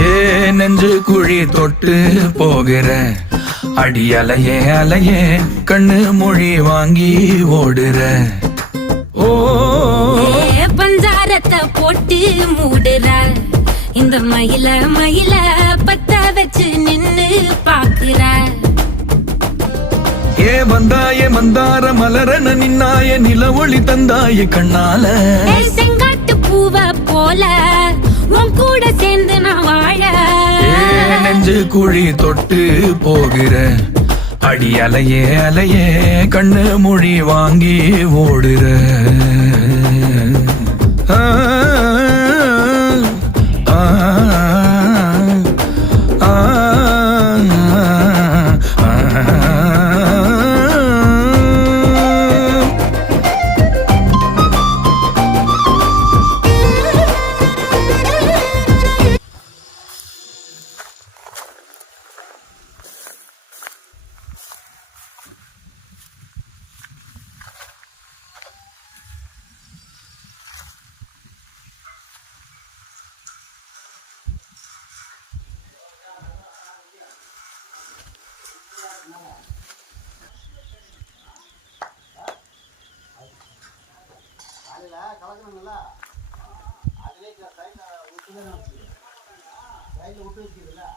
ஏ நெஞ்சு குழி தொட்டு போகிற அடி அலையே அலையே கண்ணு மொழி வாங்கி ஓடுற. ஓ பஞ்சாரத்தை போட்டு மூடுற இந்த மயில மயில பத்த வச்சு நின்னு பாக்குற. ஏ வந்தாய மந்தார மலரன நின்னாய நில ஒளி தந்தாய கண்ணால. செங்காட்டு பூவ போல உன் கூட சேர்ந்து நான் வாழ. நெஞ்சு குழி தொட்டு போகிற அடி அலையே அலையே கண்ணு மொழி வாங்கி ஓடுற. கலக்கணுங்களா அதிலே சைடில் விட்டு வச்சுக்கிறீங்களா